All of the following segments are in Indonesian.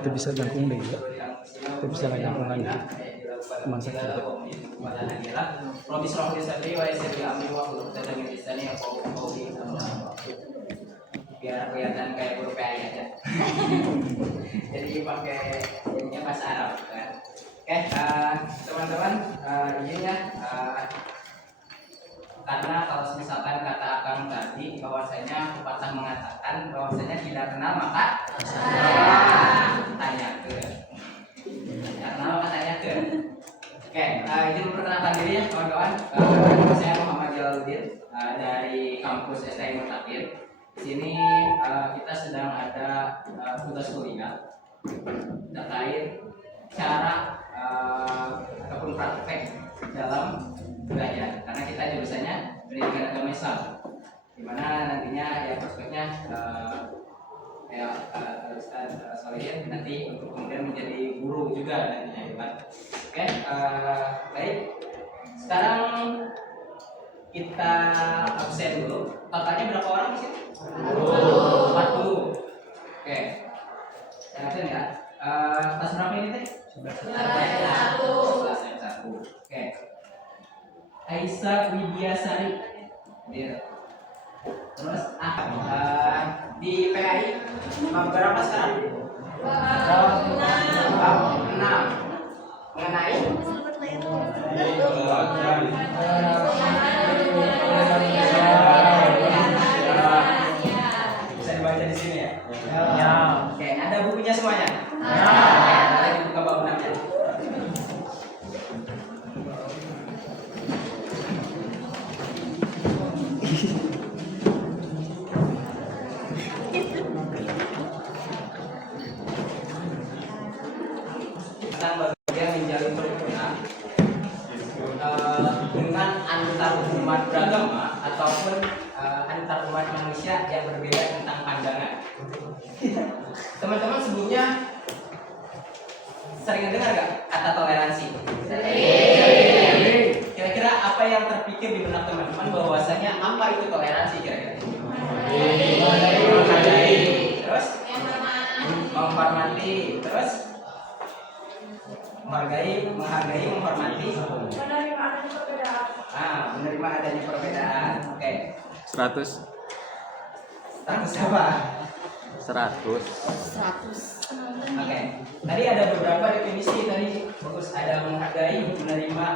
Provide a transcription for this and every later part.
kita bisa jangkung deh ya, kita bisa jangkung lagi teman saya. Biar kelihatan kayak huruf PAI aja. Jadi pakai ininya bahasa Arab kan. Oke, teman-teman, izin ya. Karena kalau misalkan kata Akang tadi bahwasanya pepatah mengatakan bahwasanya tidak kenal maka tanya ke. Tidak kenal maka tanya ke. Oke, izin memperkenalkan diri ya kawan-kawan. Saya Muhammad Jalaluddin dari kampus STM Mutakhir. Di sini kita sedang ada tugas kuliah terkait cara ataupun praktek dalam belajar, karena kita jurusannya pendidikan agama Islam, dimana nantinya ya prospeknya Ustaz Solihin nanti untuk kemudian menjadi guru juga nantinya, kan? Oke, baik. Sekarang kita absen dulu. Totalnya berapa orang di sini? 40. Oke. Yang absen ya. Kelas berapa ini teh? 11. Oke. Aisyah Widiasari. Terus di PAI berapa sekarang? 6. Mengenai bisa dibaca di sini ya? Ya. Oke, ada bukunya semuanya? Ya. Oke, dibuka bab 6 ya. Tentang bagian menjalin perukunan dengan antar umat beragama ataupun antar umat manusia yang berbeda tentang pandangan. Teman-teman sebelumnya sering dengar gak kata toleransi? Sering. Kira-kira apa yang terpikir di benak teman-teman bahwasanya apa itu toleransi kira-kira? Menghargai, terus menghormati, terus menghargai, menghormati, menerima adanya perbedaan. Oke. 100 apa? 100. Oke. Tadi ada beberapa definisi tadi bagus, ada menghargai, menerima,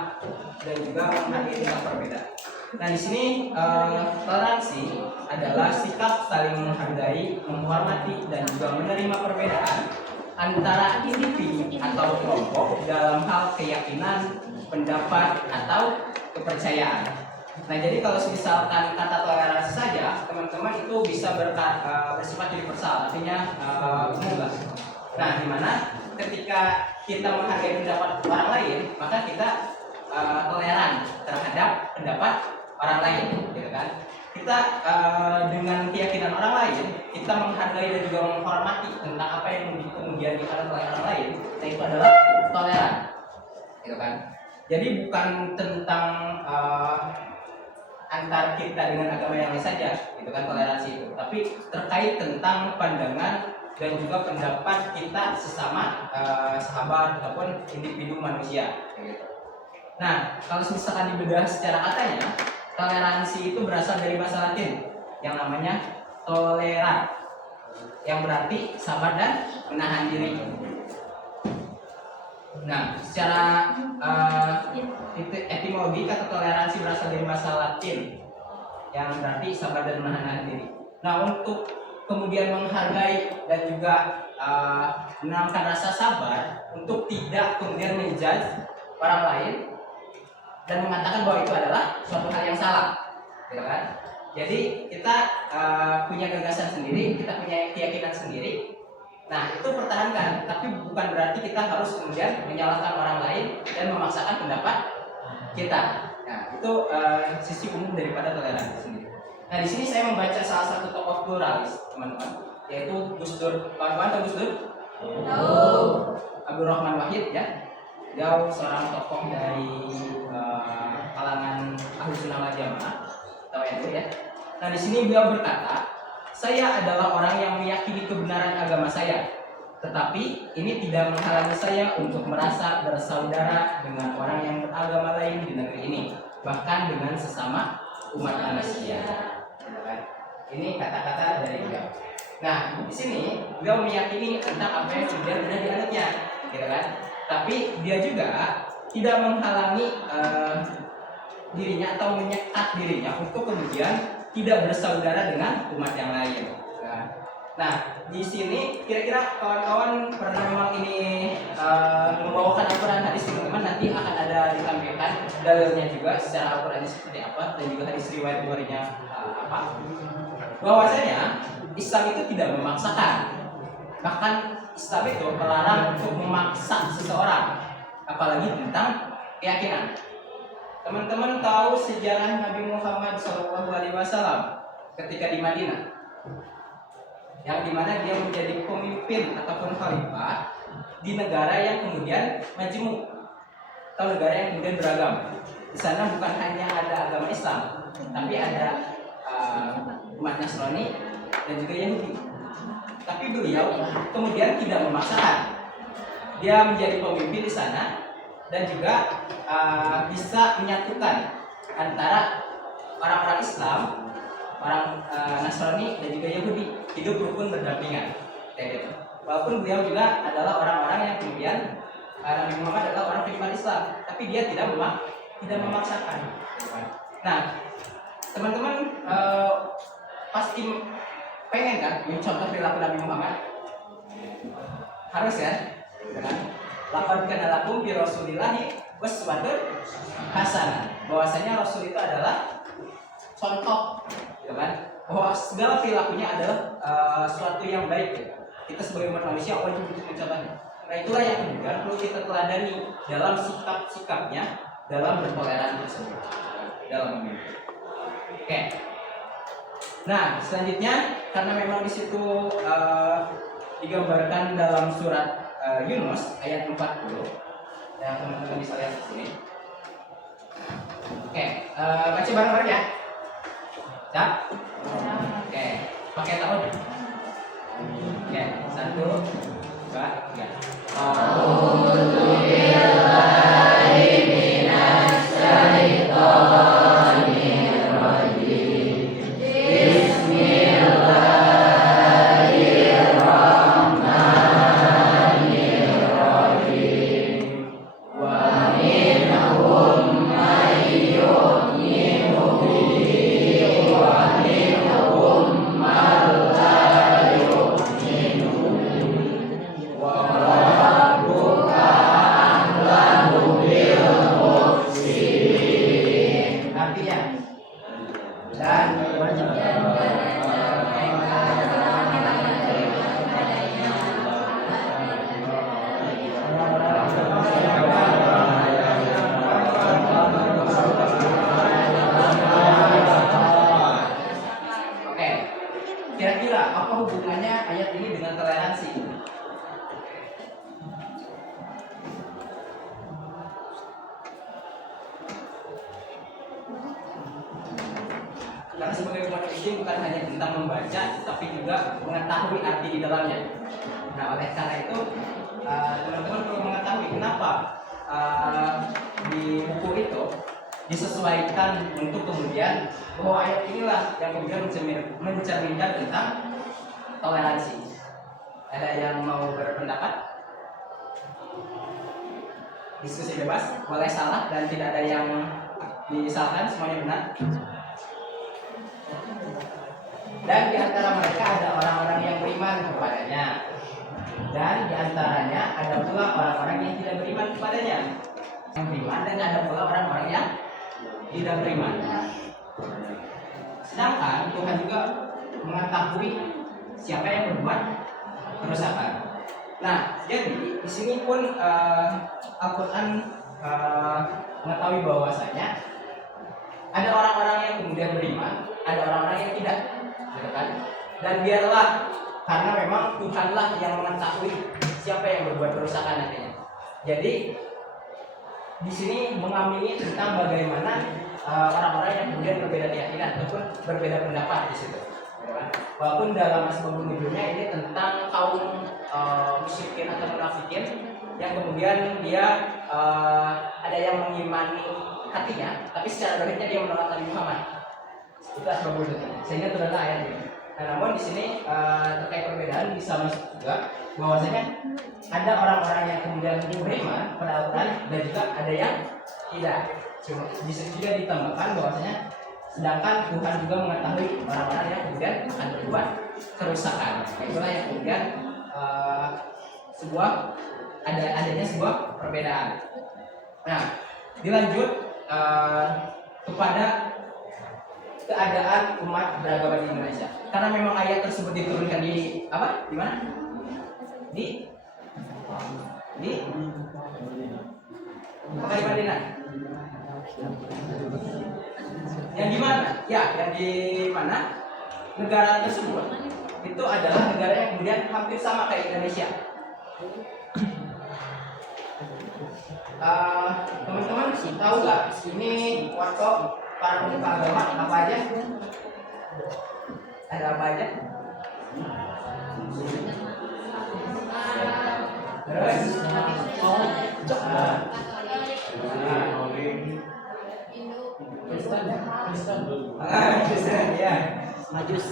dan juga menghargai dengan perbedaan. Nah di sini toleransi adalah sikap saling menghargai, menghormati, dan juga menerima perbedaan antara individu atau kelompok dalam hal keyakinan, pendapat, atau kepercayaan. Nah, jadi kalau misalkan kata toleransi saja, teman-teman itu bisa bersifat universal, artinya umum lah. Nah, dimana ketika kita menghargai pendapat orang lain, maka kita toleran terhadap pendapat orang lain, gitu kan? Kita dengan keyakinan orang lain, kita menghargai dan juga menghormati tentang apa yang kemudian diharapkan oleh orang lain, nah itu adalah toleran, gitu kan? Jadi bukan tentang antar kita dengan agama yang lain saja, gitu kan, toleransi itu, tapi terkait tentang pandangan dan juga pendapat kita sesama sahabat ataupun individu manusia, gitu. Nah, kalau misalkan dibedah secara katanya, toleransi itu berasal dari bahasa Latin yang namanya toleran, yang berarti sabar dan menahan diri. Nah, secara etimologi kata toleransi berasal dari bahasa Latin yang berarti sabar dan menahan diri. Nah, untuk kemudian menghargai dan juga menanamkan rasa sabar untuk tidak kemudian menjudge orang lain dan mengatakan bahwa itu adalah suatu hal yang salah, gitu kan? Jadi kita punya gagasan sendiri, kita punya keyakinan sendiri. Nah, itu pertahankan, tapi bukan berarti kita harus kemudian menyalahkan orang lain dan memaksakan pendapat kita. Nah, itu sisi umum daripada toleransi sendiri. Nah, di sini saya membaca salah satu tokoh pluralis, teman-teman, yaitu Gus Dur. Kawan-kawan tahu Gus Dur? Tahu. Abdul Rahman Wahid, ya. Dia seorang tokoh dari kalangan Ahlus Sunnah wal Jamaah, tahu ya. Nah, di sini beliau berkata, saya adalah orang yang meyakini kebenaran agama saya, Tetapi ini tidak menghalangi saya untuk merasa bersaudara dengan orang yang beragama lain di negeri ini, bahkan dengan sesama umat manusia. Ini kata-kata dari beliau. Nah, di sini beliau meyakini tentang apa yang sudah dianutnya, gitu kan? Tapi dia juga tidak menghalangi dirinya atau menyekat dirinya untuk kemudian tidak bersaudara dengan umat yang lain. Nah, di sini kira-kira kawan-kawan pernah memang ini membawakan Al-Quran hadis teman-teman, nanti akan ada ditampilkan dalilnya juga secara Al-Quran seperti apa dan juga hadis riwayat Bukhari-nya apa. Bahwasanya Islam itu tidak memaksakan, bahkan Islam itu melarang untuk memaksa seseorang, apalagi tentang keyakinan. Teman-teman tahu sejarah Nabi Muhammad SAW ketika di Madinah, yang dimana dia menjadi pemimpin ataupun khalifah di negara yang kemudian majmuk atau negara yang kemudian beragam. Di sana bukan hanya ada agama Islam, tapi ada umat Nasrani dan juga Yahudi. Tapi beliau kemudian tidak memaksakan. Dia menjadi pemimpin di sana dan juga bisa menyatukan antara orang-orang Islam, orang Nasrani dan juga Yahudi hidup rukun berdampingan, kayak gitu. Walaupun beliau juga adalah orang-orang yang kemudian Nabi Muhammad adalah orang beriman Islam, tapi dia tidak memaksakan. Nah, teman-teman pasti pengen kan mencontoh perilaku Nabi Muhammad? Harus ya, kan? Laqad kana lakum fi Rasulillahi uswatun hasanah. Bahwasanya Rasul itu adalah contoh, gitu kan? Bahwa segala perilakunya adalah suatu yang baik, gitu. Kita sebagai umat manusia wajib untuk mencontohnya. Nah, itulah yang kemudian perlu kita teladani dalam sikap-sikapnya, dalam bertoleransi tersebut, dalam memimpin. Oke. Nah, selanjutnya karena memang di situ digambarkan dalam surat Yunus ayat 40, yang teman-teman bisa lihat di sini. Oke, baca bareng-bareng ya. Siap? Oke, pakai tahun. Oke, 1, 2, 3. Kira-kira apa hubungannya ayat ini dengan toleransi? Karena sebagai umat Islam bukan hanya tentang membaca, tapi juga mengetahui arti di dalamnya. Nah, oleh karena itu teman-teman perlu mengetahui kenapa di buku itu disesuaikan untuk kemudian bahwa ayat inilah yang kemudian mencerminkan tentang toleransi. Ada yang mau berpendapat? Diskusi bebas, boleh salah dan tidak ada yang disalahkan, semuanya benar. Dan di antara mereka ada orang-orang yang beriman kepadanya, dan di antaranya ada pula orang-orang yang tidak beriman kepadanya. Yang beriman dan ada pula orang-orang yang tidak beriman. Sedangkan Tuhan juga mengetahui siapa yang berbuat kerusakan. Nah, jadi di sini pun Al-Quran mengetahui bahwasanya ada orang-orang yang kemudian beriman, ada orang-orang yang tidak, gitu kan? Dan biarlah, karena memang Tuhanlah yang mengetahui siapa yang berbuat kerusakan nantinya. Jadi di sini mengamini tentang bagaimana orang-orang yang kemudian berbeda keyakinan ataupun berbeda pendapat di situ. gitu kan. Walaupun dalam asbabun nuzulnya ini tentang kaum musyrikin atau munafikin yang kemudian dia ada yang mengimani hatinya, tapi secara zahirnya dia menolak Nabi Muhammad. Itu asbabun nuzul. Sehingga turunlah ayat ini. Nah, namun di sini terkait perbedaan bisa masuk juga bahwasanya ada orang-orang yang kemudian beriman pada Al-Quran dan juga ada yang tidak. Cuma bisa juga ditambahkan bahwasanya sedangkan Tuhan juga mengetahui orang-orang yang kemudian akan berbuat kerusakan. Itulah yang kemudian adanya sebuah perbedaan. Nah, dilanjut kepada keadaan umat beragama di Indonesia. Karena memang ayat tersebut diturunkan di apa? Di mana? Di Mekah di Madinah. Yang di mana? Ya, yang di mana? Negara tersebut itu adalah negara yang kemudian hampir sama kayak Indonesia. Teman-teman tahu nggak ini waktu para pemuka agama apa aja? Ada apa aja? Kristen, ya. Majus.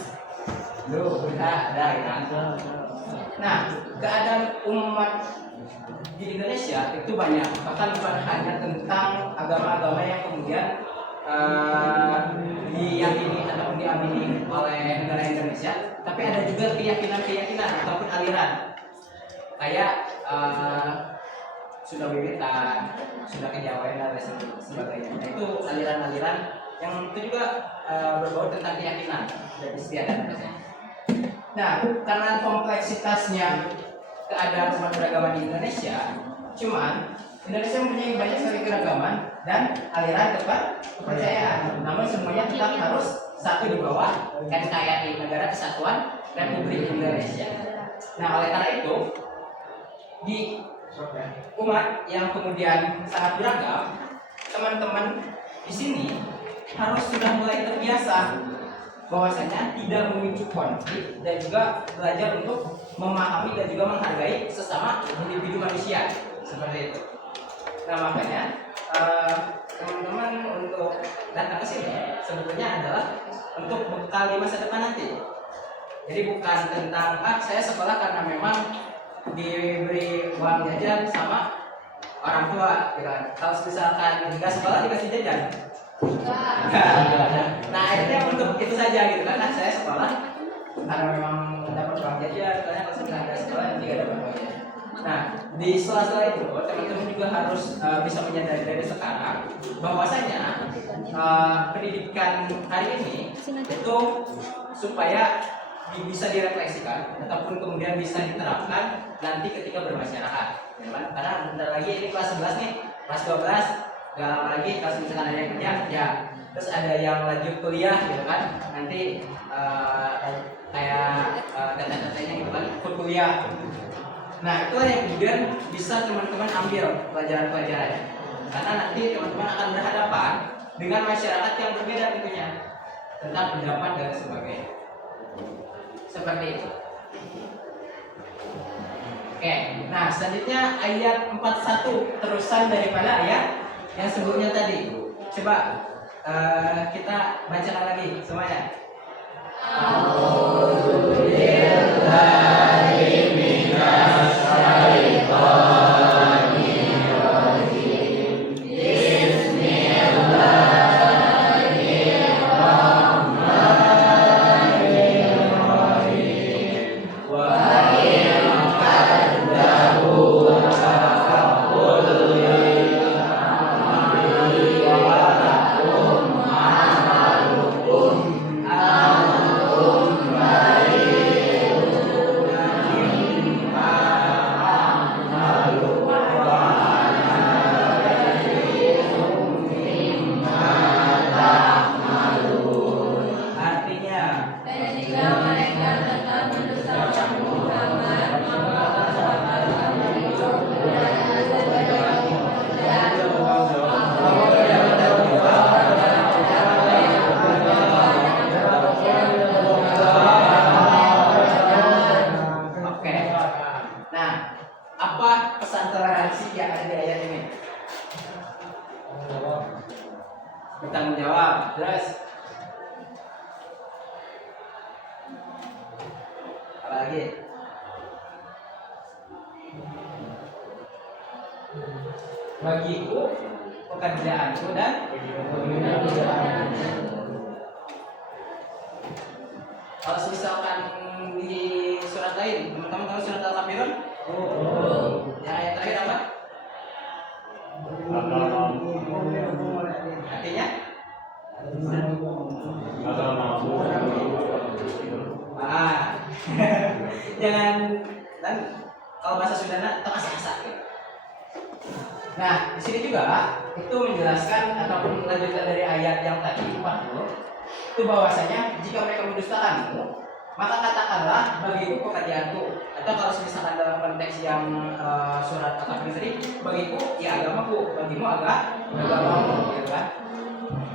Nah, keadaan umat di Indonesia itu banyak, bahkan bukan hanya tentang agama-agama yang kemudian diyakini ataupun diamini oleh negara Indonesia, tapi ada juga keyakinan-keyakinan ataupun aliran kayak sudah Wiwitan, sudah Kejawen dan lain sebagainya. Nah, itu aliran-aliran yang itu juga berbau tentang keyakinan dan istiadat. Nah, karena kompleksitasnya keadaan umat beragama di Indonesia, cuman Indonesia mempunyai banyak sekali keragaman dan aliran kepercayaan. Namun semuanya tetap harus satu di bawah NKRI, Negara Kesatuan Republik Indonesia. Nah, oleh karena itu di umat yang kemudian sangat beragam, teman-teman di sini harus sudah mulai terbiasa bahwasanya tidak memicu konflik dan juga belajar untuk memahami dan juga menghargai sesama individu manusia seperti itu. Nah, makanya teman-teman untuk datang ke sini sebetulnya adalah untuk bekal di masa depan nanti. Jadi bukan tentang saya sekolah karena memang diberi uang jajan sama orang tua, gitu kan. Kalau misalkan nggak sekolah dikasih jajan. Nah, akhirnya untuk itu saja gitu kan. Nah, saya sekolah karena memang dapat uang jajan, katanya kalau sudah nggak sekolah nanti nggak dapat uang jajan. Nah, di sela-sela itu teman-teman juga harus bisa menyadari dari sekarang bahwasanya pendidikan hari ini itu supaya bisa direfleksikan ataupun kemudian bisa diterapkan nanti ketika bermasyarakat, ya kan? Karena bentar lagi ini kelas 11 nih, kelas 12, gak lama lagi kalau misalkan ada yang kerja, ya terus ada yang lanjut kuliah, gitu kan? Nanti kayak data-datanya gitu kan, kuliah. Nah, itulah yang kemudian bisa teman-teman ambil pelajaran-pelajarannya, karena nanti teman-teman akan berhadapan dengan masyarakat yang berbeda tentunya tentang pendapat dan sebagainya. Seperti itu. Oke, nah selanjutnya ayat 41 terusan daripada ayat yang sebelumnya tadi. Coba kita bacakan lagi semuanya. hadir. Bagiku pekerjaanku dan kalau misalkan di surat lain, teman-teman tahu surat Al-Kafirun? Yang ayat terakhir apa? Artinya? Jangan dan kalau bahasa Sundana terasa-asa. Nah, di sini juga itu menjelaskan ataupun melanjutkan dari ayat yang tadi 40 itu bahwasanya jika mereka mendustakanmu, maka katakanlah bagiku pekerjaanku, atau kalau misalkan dalam konteks yang surat Al-Kafirun tadi, bagiku ya agamaku, bagimu agamamu, gitu kan?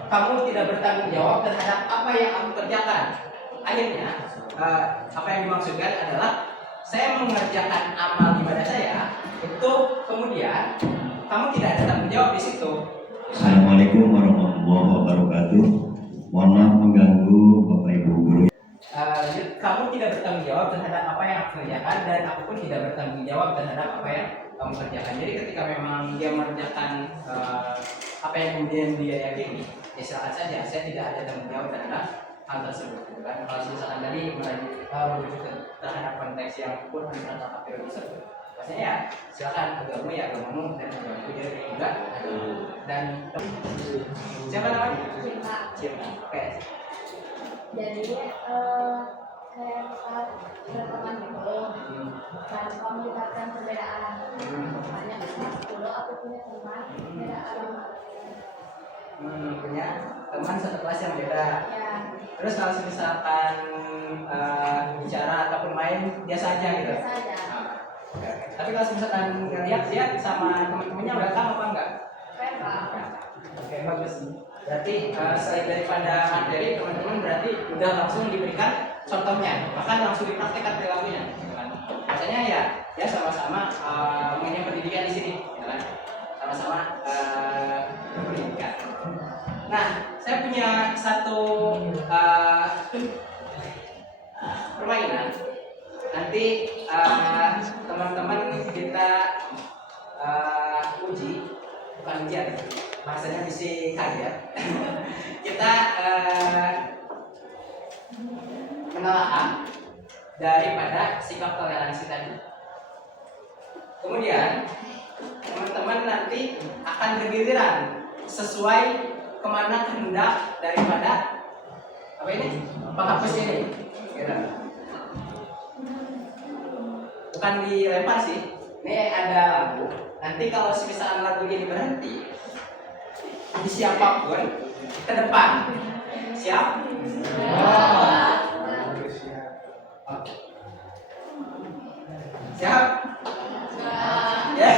Kamu tidak bertanggung jawab terhadap apa yang kamu kerjakan. Akhirnya apa yang dimaksudkan adalah saya mengerjakan amal ibadah saya itu kemudian kamu tidak ada tanggung jawab di situ. Assalamualaikum warahmatullahi wabarakatuh. Mohon maaf mengganggu Bapak Ibu guru. Kamu tidak bertanggung jawab terhadap apa yang aku kerjakan dan aku pun tidak bertanggung jawab terhadap apa yang kamu kerjakan. Jadi ketika memang dia mengerjakan apa yang kemudian dia yakini, ya silakan saja. Saya tidak ada tanggung jawab terhadap hal tersebut. Kan? Kalau misalkan tadi merujuk terhadap konteks yang pun surat Al-Kafirun tersebut, maksudnya ya silakan agamamu ya agamamu dan agamaku dia juga. Dan siapa namanya? Cinta. Oke. Jadi kayak saat teman gitu dan kamu melibatkan perbedaan banyak dulu aku punya teman beda agama Punya teman satu kelas yang beda. ya. Terus kalau misalkan bicara ataupun main biasa aja gitu. Biasa aja. Oke. Tapi kalau misalkan ngeliat dia sama teman-temannya welcome apa enggak? Oke, bagus. Berarti selain daripada materi, teman-teman berarti udah langsung diberikan contohnya, bahkan langsung dipraktekkan perilakunya. Gitu kan? Biasanya ya sama-sama mengenyam pendidikan di sini, gitu kan? Sama-sama pendidikan. Nah, saya punya satu permainan. Nanti teman-teman kita uji, bukan ujian, bahasanya misi kaget. Kita menelaah daripada sikap toleransi tadi. Kemudian teman-teman nanti akan bergiliran sesuai kemana kehendak daripada apa ini penghapus ini. Gitu. Bukan dilempar sih. Ini ada lagu. Nanti kalau misalkan lagu ini berhenti, di siapapun ke depan. Siap? Oke. Siap? Ya.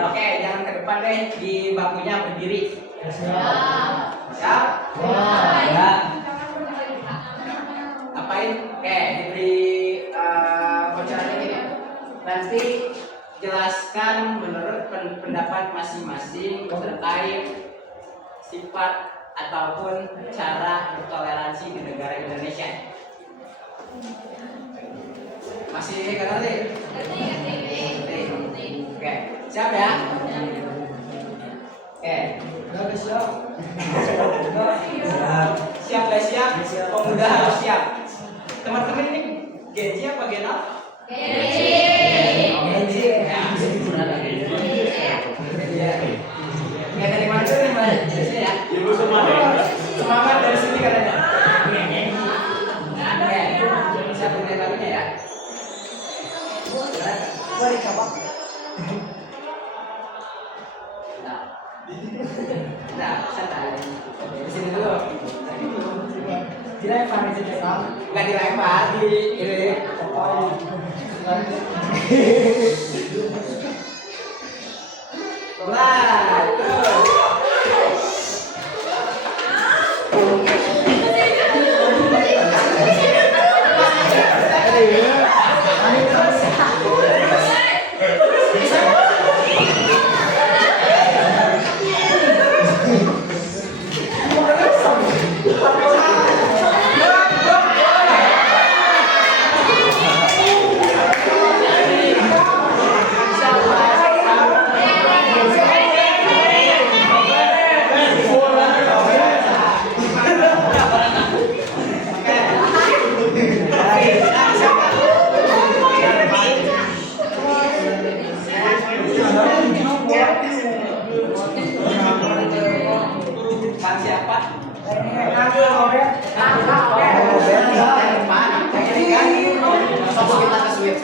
Oke, jangan ke depan deh, di bangkunya berdiri. Siap? Ya. Apain? Oke, diberi bocoran ini. Nanti jelaskan menurut pendapat masing-masing terkait sifat ataupun cara bertoleransi di negara Indonesia. Masih ngerti? Oke, siap ya? Oke, siap. Siap guys, siap. Pemuda harus siap. Teman-teman ini Gen Z apa Gen Alpha? Gen Z. Ya dari mana tuh nih ya? Ibu semangat dari sini katanya. Oke, siap dengan lagunya ya. Boleh coba. Nah, santai. Di sini dulu. Dilempar di sini, nggak dilempar di ini. Pelan, terus. siapa? Kita ke sweet.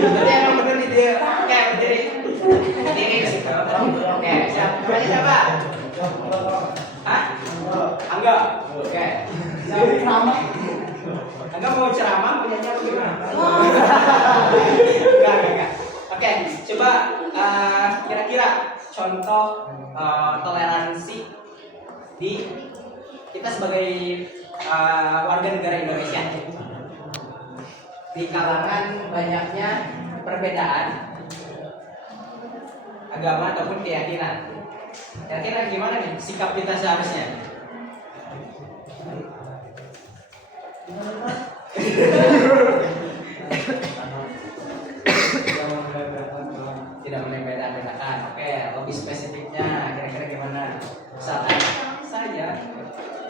Berarti emang bener nih dia. Oke, berdiri. Berdiri ke situ. Oke, siap. Namanya siapa? Hah? Angga. Oke. Angga mau ceramah punyanya apa gimana? Enggak. Oke, coba kira-kira contoh toleransi di kita sebagai warga negara Indonesia. Di kalangan banyaknya perbedaan agama ataupun keyakinan. Kira-kira gimana nih sikap kita seharusnya? Tidak membeda-bedakan. Oke, lebih spesifiknya kira-kira gimana? Misalkan saja.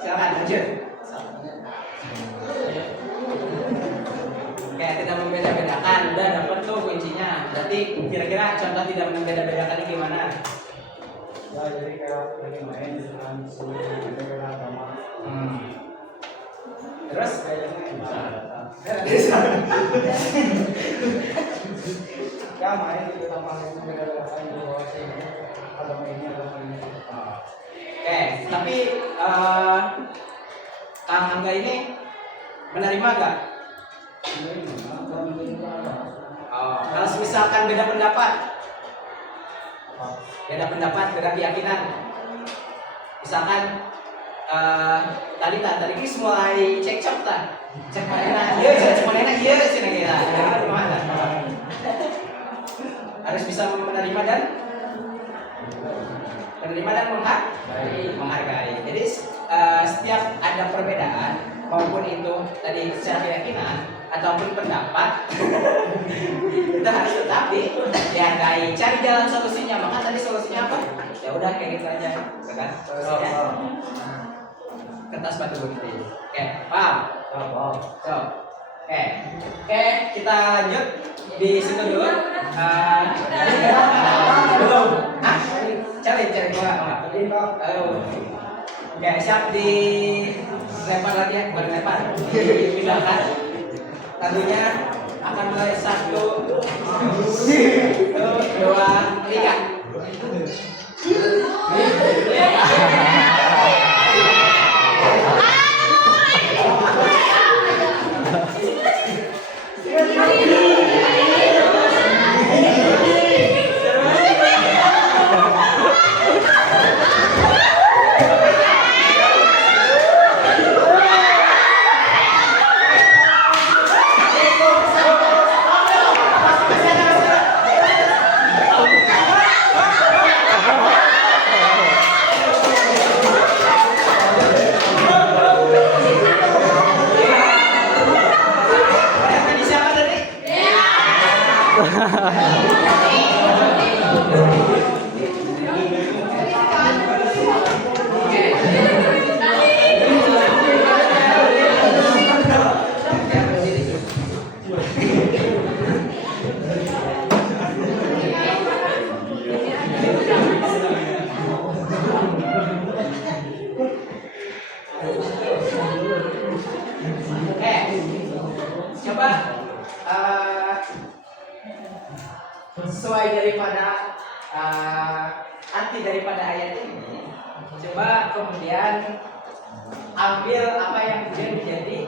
Silakan lanjut. Kayak tidak membeda-bedakan, udah dapat tuh kuncinya. Berarti kira-kira contoh tidak membeda-bedakan ini gimana? Ya, jadi kayak lagi main di depan beda agama. Terus? Ya main di depan beda agama ini. Oke, tapi Kang Angga ini menerima nggak? Kalau misalkan beda pendapat, beda keyakinan, misalkan tadi ini mulai cekcok tak? Cek mana? Iya, sini kita. Harus bisa menerima dan menghargai. Jadi setiap ada perbedaan maupun itu tadi secara keyakinan ataupun pendapat kita harus tetap dihargai, cari jalan solusinya. Maka tadi solusinya apa? Ya udah kayak gitu aja, kan? Solusinya kertas batu gunting. Oke, paham? So, oke, kita lanjut di situ dulu. Belum? Cari enggak? Oke, siap di lempar lagi ya, bukan lempar. Dipindahkan. Lagunya akan mulai 1, 2, 3. Coba sesuai daripada arti daripada ayat ini, coba kemudian ambil apa yang kemudian menjadi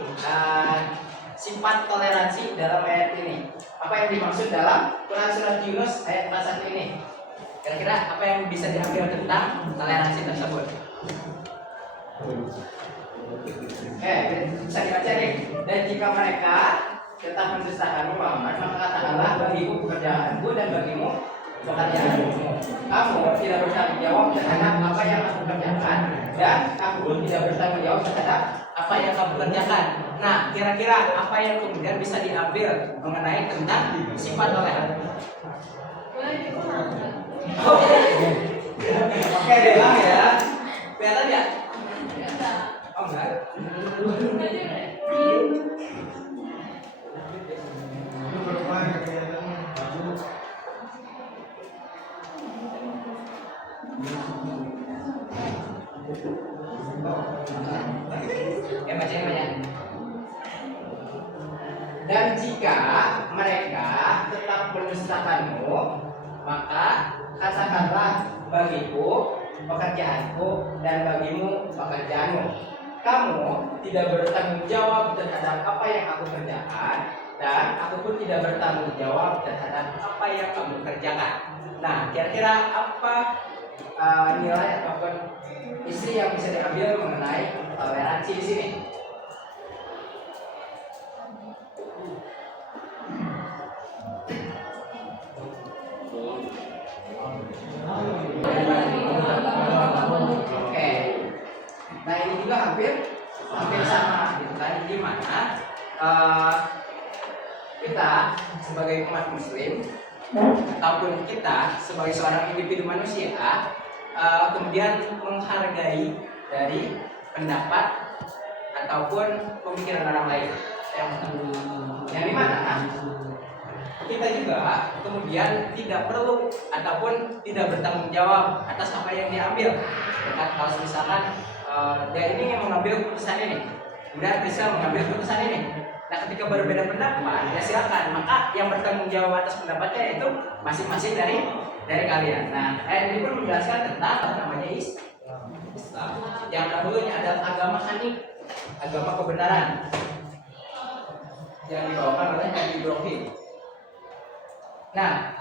sifat toleransi dalam ayat ini? Apa yang dimaksud dalam Quran surat Yunus ayat 41 ini? Kira-kira apa yang bisa diambil tentang toleransi tersebut? Bisa dibaca nih. Dan jika mereka tetap mendustakan Muhammad, maka katakanlah bagiku pekerjaanku dan bagimu pekerjaanmu. Kamu tidak bertanggung jawab terhadap apa yang aku kerjakan, dan aku tidak bertanggung jawab terhadap apa yang kamu kerjakan. Nah, kira-kira apa yang kemudian bisa diambil mengenai tentang sifat toleransi? Boleh diulang nggak? Oke, diulang ya. Kelihatan ya? Enggak. Oh enggak. Aja deh. Bacain banyak. Dan jika mereka tetap mendustakanmu, maka katakanlah bagiku pekerjaanku dan bagimu pekerjaanmu. Kamu tidak bertanggung jawab terhadap apa yang aku kerjakan, dan aku pun tidak bertanggung jawab terhadap apa yang kamu kerjakan. Nah, kira-kira apa nilai ataupun isi yang bisa diambil mengenai toleransi di sini? Oke. Nah, ini juga hampir sama gitu kan, di mana kita sebagai umat muslim ataupun kita sebagai seorang individu manusia kemudian menghargai dari pendapat ataupun pemikiran orang lain yang dimana kita juga kemudian tidak perlu ataupun tidak bertanggung jawab atas apa yang diambil. Kalau misalkan dia ini yang mengambil keputusan ini, kemudian bisa mengambil keputusan ini. Nah, ketika berbeda pendapat, ya silakan. Maka yang bertanggung jawab atas pendapatnya itu masing-masing dari kalian. Nah, ayat ini pun menjelaskan tentang apa namanya Islam. Yang dahulunya adalah agama hanif, agama kebenaran yang dibawakan oleh Nabi Ibrahim. Nah,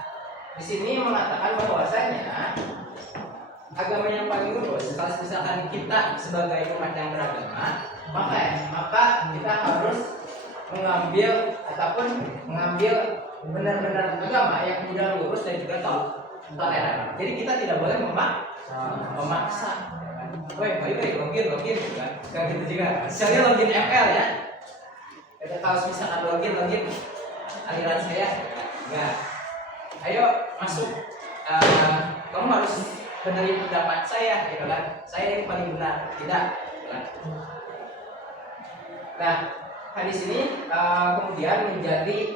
di sini mengatakan bahwasanya agama yang paling lurus, kalau misalkan kita sebagai umat yang beragama, maka kita harus mengambil benar-benar agama yang sudah lurus dan juga toleran. Jadi kita tidak boleh memaksa. Woi, login gitu kan. Kayak gitu juga. Misalnya login ML ya. Kita kalau misalkan login aliran saya enggak. Ayo masuk. Kamu harus benerin pendapat saya gitu kan. Saya yang paling benar. Tidak. Nah, hadis ini kemudian menjadi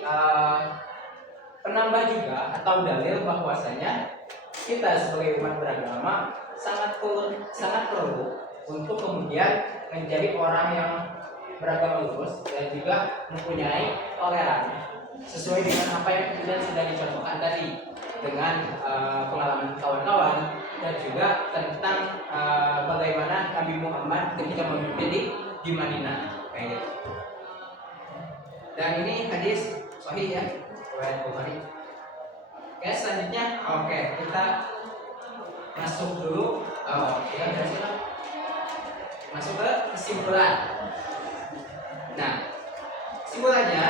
penambah juga atau dalil bahwasanya kita sebagai umat beragama sangat perlu untuk kemudian menjadi orang yang beragama lurus dan juga mempunyai toleran sesuai dengan apa yang kemudian sudah dicontohkan tadi dengan pengalaman kawan-kawan dan juga tentang bagaimana Nabi Muhammad ketika memimpin di Madinah kayak gitu. Dan ini hadis sahih ya, riwayat Bukhari. Oke, selanjutnya kita masuk dulu. Masuk ke kesimpulan. Nah, kesimpulannya,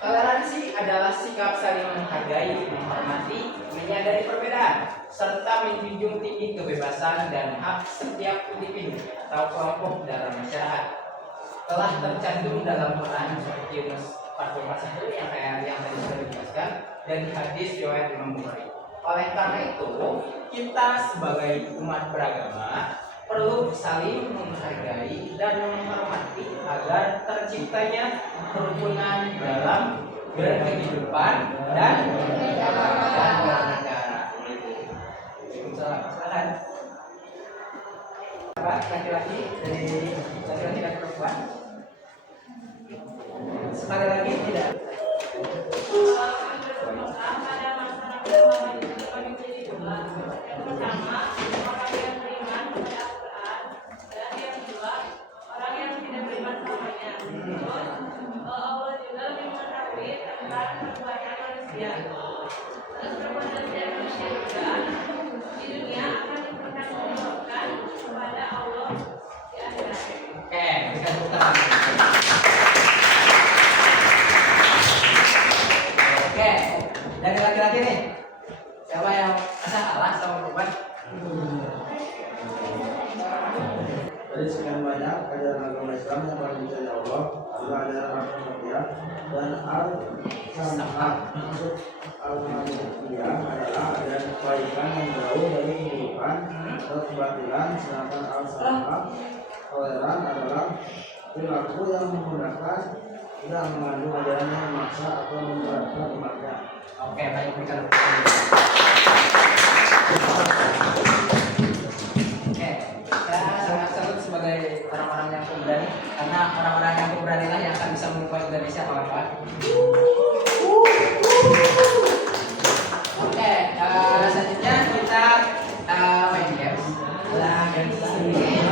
toleransi adalah sikap saling menghargai, menghormati, menyadari perbedaan, serta menjunjung tinggi kebebasan dan hak setiap individu atau kelompok dalam masyarakat. Telah tercantum dalam Quran surat Yunus 41 yang tadi sudah dijelaskan dan di hadis riwayat Imam Bukhari. Oleh karena itu, kita sebagai umat beragama perlu saling menghargai dan menghormati agar terciptanya kerukunan dalam berkehidupan dan bernegara. Silakan. Laki-laki dari laki-laki dan perempuan. Sekali lagi tidak. Pada masyarakat Muhammad itu dibagi menjadi dua. Yang pertama, orang yang beriman kepada Al-Quran, dan yang kedua, orang yang tidak beriman kepadanya. Terus Allah juga Siapa yang merasa kalah sama korban? Dari sekian banyak ajaran agama Islam yang paling dicintai Allah adalah ajaran al-Fatihah dan al-Sam'ah. Maksud al-Fatihah adalah ajaran kebaikan yang jauh dari kehidupan atau kebatilan, sedangkan al-Sam'ah toleran adalah perilaku yang memudahkan, tidak mengandung ajaran yang memaksa atau memberatkan umatnya. Oke, baik, berikan. Oke, saya sangat salut sebagai orang-orang yang pemberani, karena orang-orang yang pemberani lah yang akan bisa mengubah Indonesia, kawan-kawan. Oke, selanjutnya kita main games.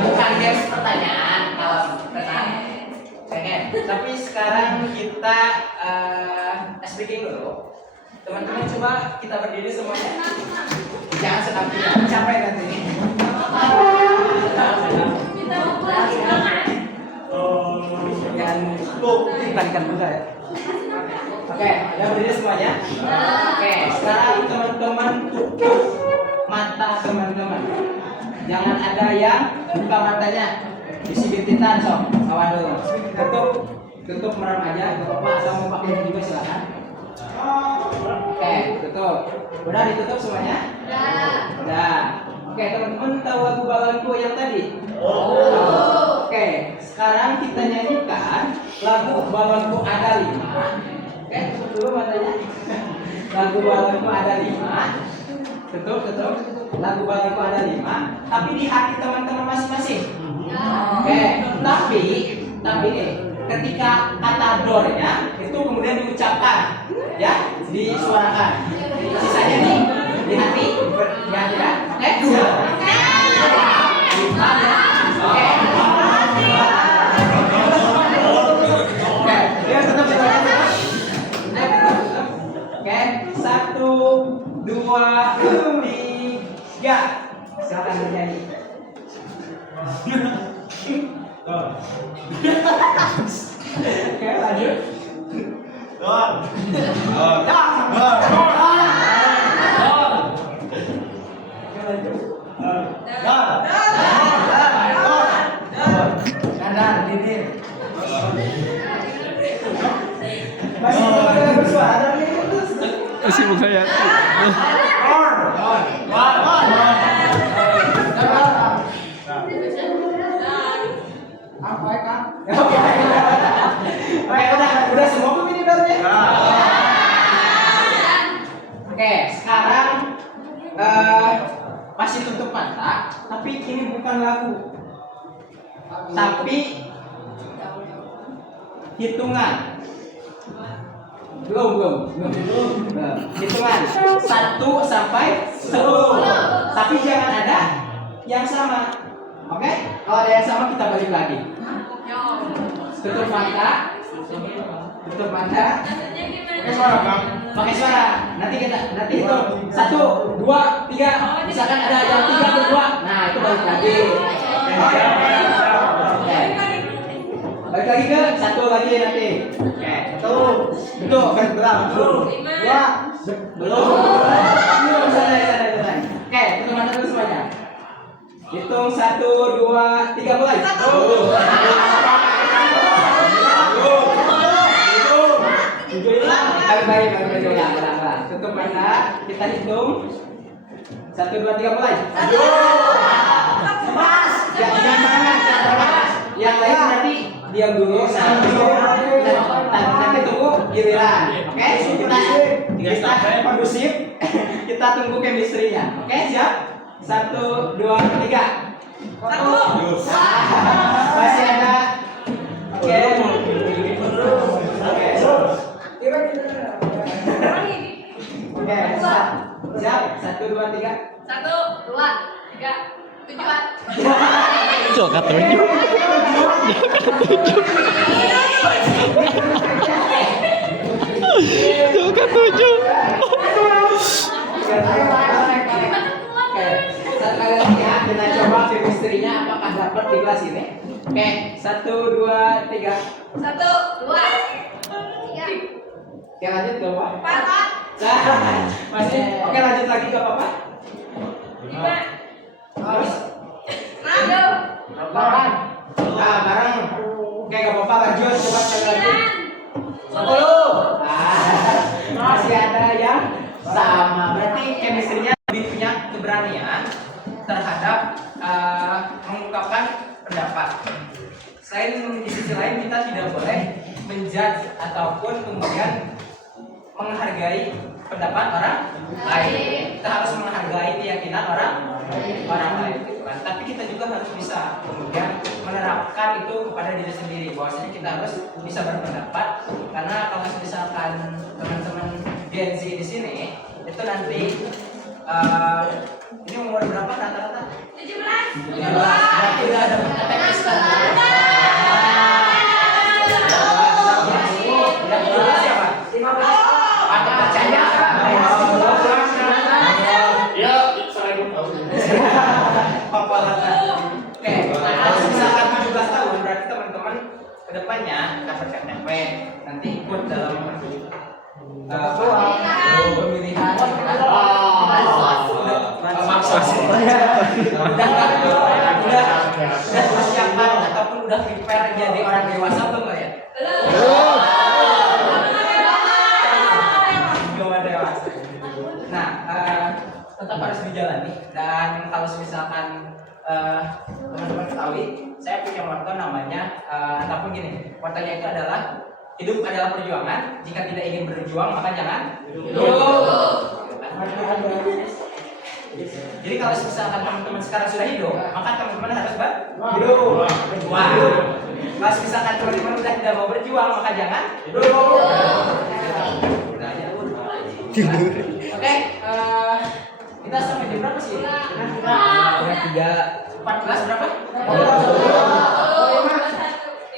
Bukan games pertanyaan, kalau tenang. Oke, tapi sekarang kita speaking dulu. Teman-teman coba kita berdiri semuanya. Jangan senang, capek nanti. Jangan juga ya. Oke, udah berdiri semuanya. Oke, sekarang teman-teman tutup mata teman-teman. Jangan ada yang buka matanya. Isi bintitan sob, awan dulu. Tutup merem aja. Bapak asal mau pakai juga silakan. Oke, tutup. Udah ditutup semuanya? Udah. Oke, teman-teman tahu lagu Balanku yang tadi? Oke, sekarang kita nyanyikan lagu Balanku ada 5. Oke, tutup dulu matanya. Lagu Balanku ada 5. Tutup. Lagu Balanku ada 5. Tapi di hati teman-teman masing-masing. Oke, tapi nih, ketika kata dornya itu kemudian diucapkan, ya, disuarakan. Sisanya nih di hati, ya. Oke, dia tetap semuanya. Oke, 1, 2, 3. Silakan bernyanyi. Oke, lanjut. Masih bukan ya. Udah semua belum ini barunya? Oke, sekarang masih tutup mata, tapi ini bukan lagu, tapi hitungan. Belum. Hitungan 1 sampai 10. Tapi jangan ada yang sama. Oke? Kalau ada yang sama kita balik lagi. Tutup mata. Pakai suara. Nanti hitung 1, 2, 3. Misalkan ada yang 3 berdua. Nah, itu balik lagi. Balik lagi ke 1 lagi nanti. Oke, 1. Betul, kan berapa? 2. Belum. Santai. Oke, tutup mata dulu semuanya. Hitung 1, 2, 3 mulai. Baik. Tutup mata, kita hitung 1, 2, 3 mulai. Jangan banget. Yang lain nanti diam dulu. Nanti tunggu giliran. Oke, kita kondusif. Kita tunggu chemistry-nya. Oke, siap? 1, 2, 3. Masih ada. Oke. Oke, siap? 1, 2, 3. 1, 2, 3, tujuan. Jokat 7. Jokat 7. Sekali lagi ya, kita coba chemistry-nya apakah dapat di kelas ini. Oke, 1, 2, 3. 1, 2, 3. Oke, lanjut ke bawah. 4. Masih. Oke, lanjut lagi. lagi gak apa-apa? 5. Terus? Aduh. Apaan? Nah, bareng. Oke, gak apa-apa, lanjut. Coba sekali lagi. 10. Masih ada yang sama. Berarti chemistry-nya lebih punya keberanian terhadap mengungkapkan pendapat. Selain di sisi lain kita tidak boleh menjudge ataupun kemudian menghargai pendapat orang lain. Kita harus menghargai keyakinan orang lain gitu kan. Tapi kita juga harus bisa kemudian menerapkan itu kepada diri sendiri. Bahwasanya kita harus bisa berpendapat, karena kalau misalkan teman-teman Gen Z di sini itu nanti ini umur berapa rata-rata? 17. Berarti udah ada KTP Islam. Udah 17 ya Pak? 15. Ada percaya? Ya, saya belum tahu. Oke, kalau misalkan 17 tahun berarti teman-teman kedepannya dapat KTP, nanti ikut dalam pemilihan. Udah persiapan ataupun udah prepare jadi orang dewasa belum nggak ya? Belum ada dewasa. Nah, tetap harus dijalani. Dan kalau misalkan teman-teman ketahui, saya punya motto namanya ataupun gini, mottonya itu adalah hidup adalah perjuangan. Jika tidak ingin berjuang maka jangan hidup. Jadi kalau misalkan teman-teman sekarang sudah hidup, maka teman-teman harus hidup. Kalau misalkan teman-teman sudah tidak mau berjuang, maka jangan hidup. Oke, kita sampai jam berapa sih? 14 berapa?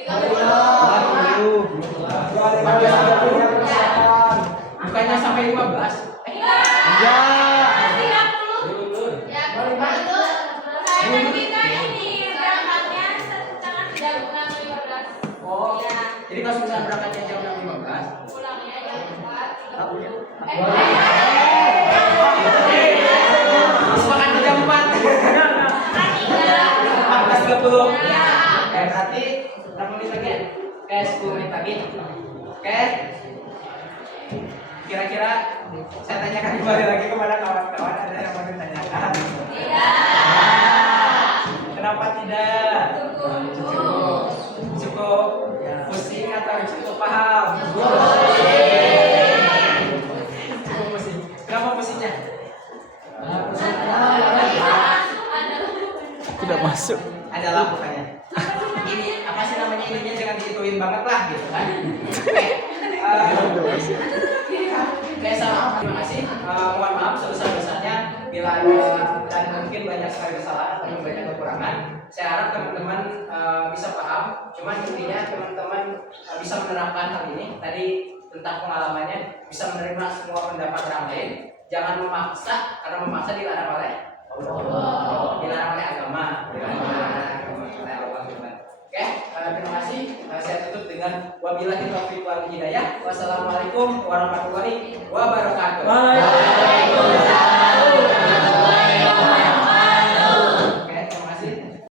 30. Bukannya sampai 15? Jadi kalau misalnya berangkatnya jam 6.15, Pulangnya jam 4. sepakat jam 4. 14.30. Berarti berapa menit lagi? Kayak 10 menit lagi. Oke. Kira-kira saya tanyakan kembali lagi kepada kawan-kawan, ada yang mau ditanyakan? Kenapa tidak? Cukup pusing atau cukup paham? Cukup pusing. Kenapa pusingnya? Tidak masuk. Adalah bukannya. Ini apa sih namanya, ininya jangan dihituin banget lah gitu kan. Oke, terima kasih. Mohon maaf sebesar-besarnya bila ada dan mungkin banyak sekali kesalahan atau banyak kekurangan. Saya harap teman-teman bisa paham. Cuman intinya teman-teman bisa menerapkan hal ini. Tadi tentang pengalamannya, bisa menerima semua pendapat orang lain. Jangan memaksa, karena memaksa dilarang oleh Allah, dilarang oleh agama, dilarang oleh Allah. Oke, terima kasih. Saya tutup dengan wabillahi taufiq wal hidayah. Wassalamualaikum warahmatullahi wabarakatuh. Waalaikumsalam.